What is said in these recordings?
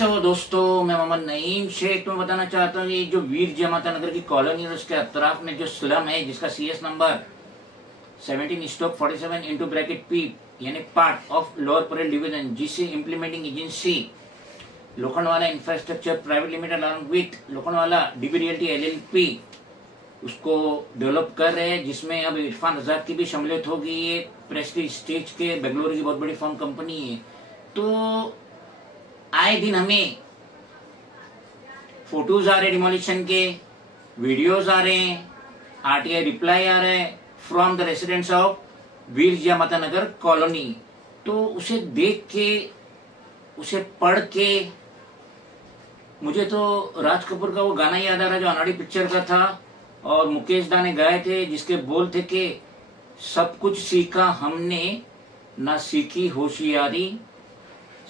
कैसे हो दोस्तों, मैं मोहम्मद नईम शेख। तुम्हें बताना चाहता हूँ ये जो वीर जय माता नगर की कॉलोनी और उसके अतराफ में जो स्लम है जिसका CS नंबर 17/47 इंटू ब्रैकेट P यानी part of Lower Parel division, जिसे implementing agency Lokhandwala infrastructure private limited along with Lokhandwala DB realty LLP उसको डेवलप कर रहे हैं, जिसमें अब इरफान आजाद की भी शमूलियत होगी। ये प्रेस्टीज स्टेज के बेंगलुरु की बहुत बड़ी फर्म कंपनी है। तो आए दिन हमें फोटोज आ रहे डिमोलिशन के, वीडियोस आ रहे हैं, RTI रिप्लाई आ रहा है फ्रॉम द रेसिडेंट्स ऑफ वीर जय माता नगर कॉलोनी। तो उसे देख के, उसे पढ़ के मुझे तो राज कपूर का वो गाना याद आ रहा है जो अनाड़ी पिक्चर का था और मुकेश दा ने गाए थे, जिसके बोल थे कि सब कुछ सीखा हमने ना सीखी होशियारी,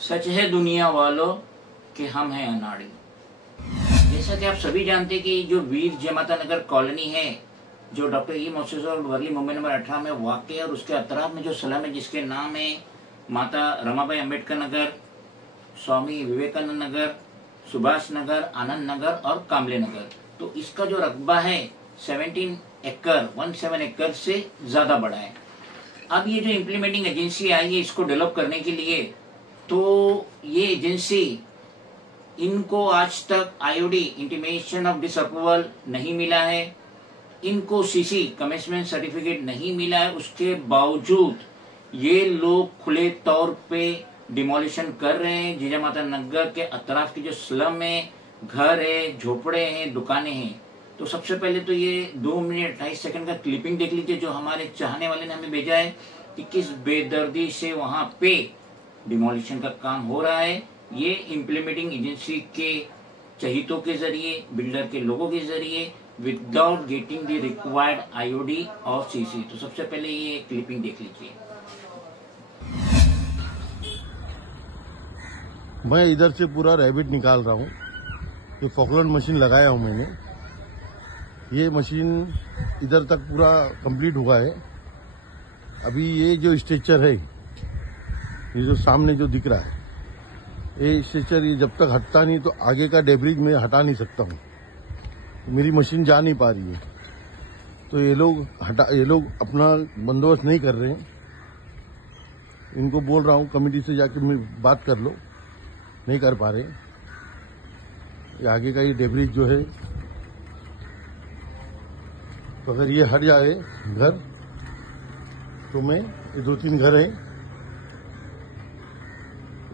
सच है दुनिया वालों कि हम हैं अनाड़ी। जैसा कि आप सभी जानते हैं कि जो वीर जय माता नगर कॉलोनी है जो डॉक्टर E मोसेस और वर्ली मुंबई नंबर 18 में वाक़ है, और उसके अतराफ में जो स्लम है जिसके नाम है माता रमाबाई अंबेडकर नगर, स्वामी विवेकानंद नगर, सुभाष नगर, आनंद नगर और कामले नगर। तो इसका जो रकबा है 17 एकड़ से ज्यादा बड़ा है। अब ये जो इम्प्लीमेंटिंग एजेंसी आई है इसको डेवलप करने के लिए, तो ये एजेंसी इनको आज तक IOD इंटीमेशन ऑफ डिसअप्रूवल नहीं मिला है, इनको CC कमेंसमेंट सर्टिफिकेट नहीं मिला है। उसके बावजूद ये लोग खुले तौर पे डिमोलिशन कर रहे हैं। जिजा माता नगर के अतराफ की जो स्लम है, घर है, झोपड़े हैं, दुकानें हैं। तो सबसे पहले तो ये 2 मिनट 28 सेकंड का क्लिपिंग देख लीजिए जो हमारे चाहने वाले ने हमें भेजा है कि किस बेदर्दी से वहां पे डिमोलिशन का काम हो रहा है। ये इम्प्लीमेंटिंग एजेंसी के चहितों के जरिए, बिल्डर के लोगों के जरिए, without getting the required IOD और CC। तो सबसे पहले ये क्लिपिंग देख लीजिए। मैं इधर से पूरा रैबिट निकाल रहा हूँ। ये फॉकलैंड मशीन लगाया हूँ मैंने। ये मशीन इधर तक पूरा कंप्लीट हुआ है। अभी ये जो स्ट्रेचर है, ये जो सामने जो दिख रहा है, ये स्ट्रेचर ये जब तक हटता नहीं तो आगे का डेब्रिज में हटा नहीं सकता हूँ। मेरी मशीन जा नहीं पा रही है। तो ये लोग अपना बंदोबस्त नहीं कर रहे हैं। इनको बोल रहा हूँ कमेटी से जाके बात कर लो, नहीं कर पा रहे। ये आगे का ये डेब्रिज जो है, तो अगर ये हट जाए घर तो मैं, ये 2-3 घर हैं,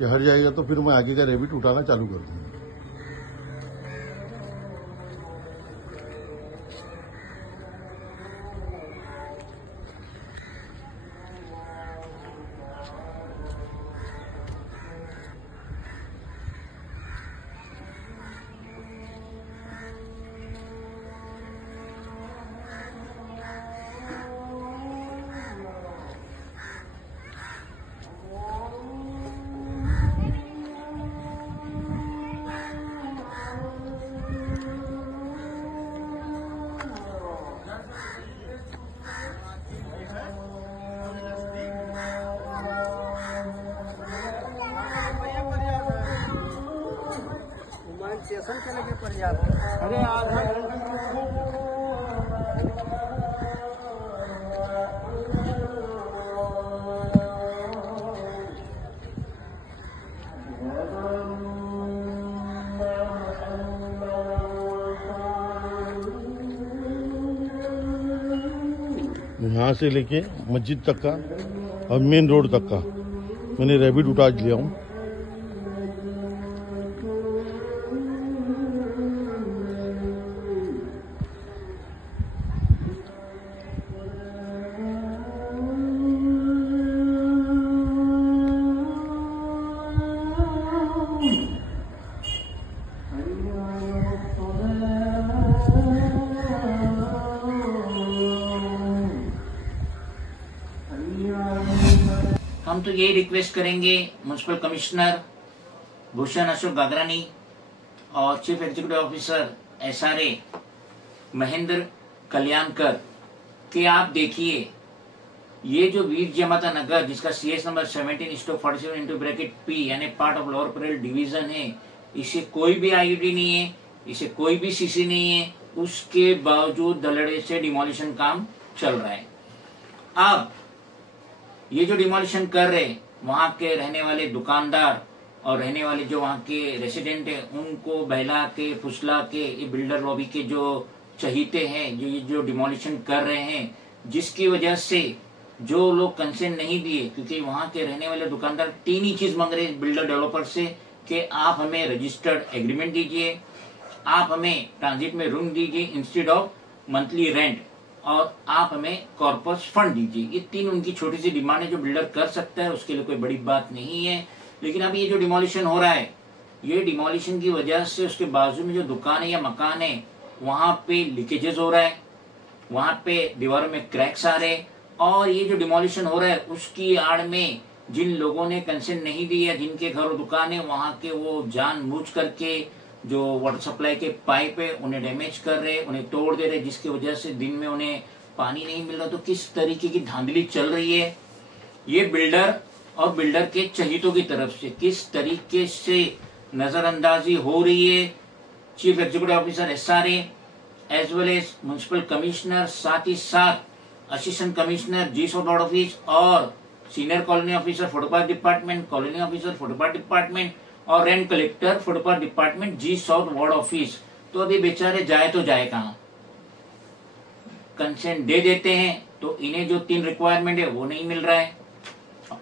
ये हट जाएगा तो फिर मैं आगे का रैबिट उठाना चालू कर दूंगा। स्टेशन के लगे पर्याप्त। अरे आधा यहाँ से लेके मस्जिद तक का और मेन रोड तक का मैंने रैबिट उठा लिया हूँ। हम तो यही रिक्वेस्ट करेंगे म्युनिसिपल कमिश्नर भूषण अशोक गागरानी और chief executive officer SRA Mahendra Kalyankar कि आप देखिए ये जो वीर जय माता नगर जिसका CS नंबर 17/47 इंटू ब्रैकेट P यानी part of Lower Parel division है, इसे कोई भी आईडी नहीं है, इसे कोई भी सीसी नहीं है, उसके बावजूद धड़ल्ले से डिमोलिशन काम चल रहा है। अब ये जो डिमोलिशन कर रहे वहां के रहने वाले दुकानदार और रहने वाले जो वहां के रेसिडेंट है, उनको बहला के फुसला के ये बिल्डर लॉबी के जो चहीते हैं, जो डिमोलिशन कर रहे हैं, जिसकी वजह से जो लोग कंसेंट नहीं दिए, क्योंकि वहां के रहने वाले दुकानदार 3 ही चीज मांग रहे बिल्डर डेवलपर से कि आप हमें रजिस्टर्ड एग्रीमेंट दीजिए, आप हमें ट्रांजिट में रूम दीजिए इंस्टेड ऑफ मंथली रेंट, और आप हमें कॉर्पस फंड दीजिए। ये 3 उनकी छोटी सी डिमांड है जो बिल्डर कर सकता है, उसके लिए कोई बड़ी बात नहीं है। लेकिन अब ये जो डिमोलिशन हो रहा है, ये डिमोलिशन की वजह से उसके बाजू में जो दुकान है या मकान है वहां पे लीकेजेस हो रहा है, वहां पे दीवारों में क्रैक्स आ रहे हैं, और ये जो डिमोलिशन हो रहा है उसकी आड़ में जिन लोगों ने कंसेंट नहीं दिया, जिनके घर और दुकान है, वहां के वो जानबूझ करके जो वाटर सप्लाई के पाइप है उन्हें डैमेज कर रहे, उन्हें तोड़ दे रहे, जिसकी वजह से दिन में उन्हें पानी नहीं मिल रहा। तो किस तरीके की धांधली चल रही है ये बिल्डर और बिल्डर के चहीतों की तरफ से, किस तरीके से नजरअंदाजी हो रही है chief executive officer SRA as well as municipal commissioner, साथ ही साथ assistant commissioner G south ward office और senior colony officer footpath department, colony officer footpath department और rent collector footpath department G south ward office. तो अभी बेचारे जाए तो जाए कहाँ? कंसेंट दे देते हैं तो इन्हें जो 3 रिक्वायरमेंट है वो नहीं मिल रहा है,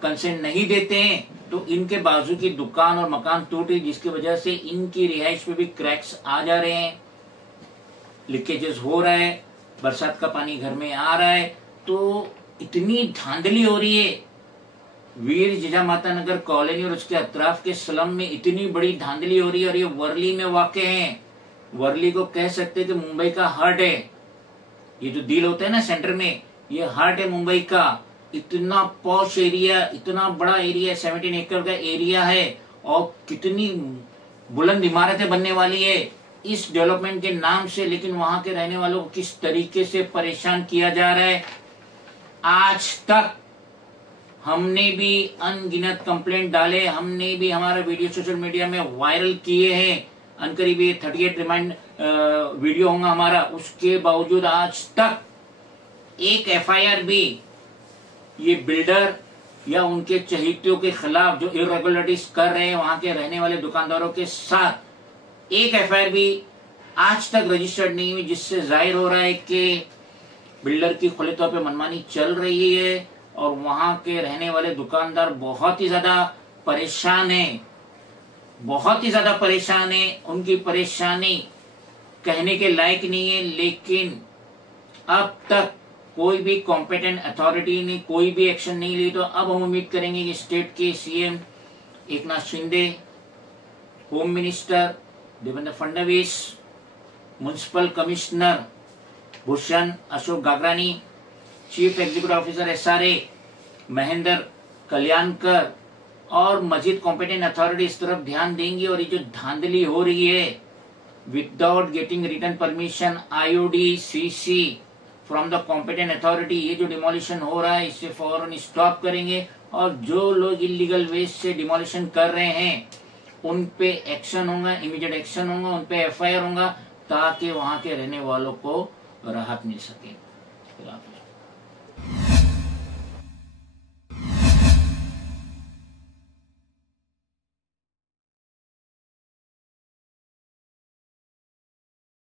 कंसेंट नहीं देते हैं तो इनके बाजू की दुकान और मकान टूट रही, जिसकी वजह से इनकी रिहाइश पे भी क्रैक्स आ जा रहे हैं, लीकेजेस हो रहा है, बरसात का पानी घर में आ रहा है। तो इतनी धांधली हो रही है वीर जिजामाता नगर कॉलोनी और उसके अतराफ के स्लम में, इतनी बड़ी धांधली हो रही है। और ये वर्ली में वाक़े हैं, वर्ली को कह सकते हैं कि मुंबई का हार्ट है। ये जो डील होता है ना सेंटर में, ये हार्ट है मुंबई का। इतना पॉश एरिया, इतना बड़ा एरिया, 17 एकड़ का एरिया है, और कितनी बुलंद इमारतें बनने वाली है इस डेवलपमेंट के नाम से। लेकिन वहां के रहने वालों को किस तरीके से परेशान किया जा रहा है, आज तक हमने भी अनगिनत कंप्लेंट डाले, हमने भी हमारा वीडियो सोशल मीडिया में वायरल किए हैं, अनकरीब 38 रिमाइंड वीडियो होगा हमारा। उसके बावजूद आज तक एक FIR भी ये बिल्डर या उनके चहीतियों के खिलाफ जो इरेगुलरिटीज कर रहे हैं वहां के रहने वाले दुकानदारों के साथ, एक FIR भी आज तक रजिस्टर्ड नहीं हुई, जिससे जाहिर हो रहा है कि बिल्डर की खुले तौर पे मनमानी चल रही है और वहां के रहने वाले दुकानदार बहुत ही ज्यादा परेशान हैं, बहुत ही ज्यादा परेशान है। उनकी परेशानी कहने के लायक नहीं है। लेकिन अब तक कोई भी कॉम्पिटेंट अथॉरिटी ने कोई भी एक्शन नहीं ली। तो अब हम उम्मीद करेंगे कि स्टेट के CM Eknath Shinde, home minister Devendra Fadnavis, municipal commissioner Bhushan Ashok Gagrani, chief executive officer SRA Mahendra Kalyankar और मजीद कॉम्पिटेंट अथॉरिटी इस तरफ ध्यान देंगी। और ये जो धांधली हो रही है without getting return permission, IOD, CC from the competent authority, ये जो डिमोलिशन हो रहा है इससे फौरन स्टॉप करेंगे। और जो लोग इलीगल वे से डिमोलिशन कर रहे हैं उन पे एक्शन होगा, इमीडिएट एक्शन होगा, उन पे FIR होगा, ताकि वहां के रहने वालों को राहत मिल सके।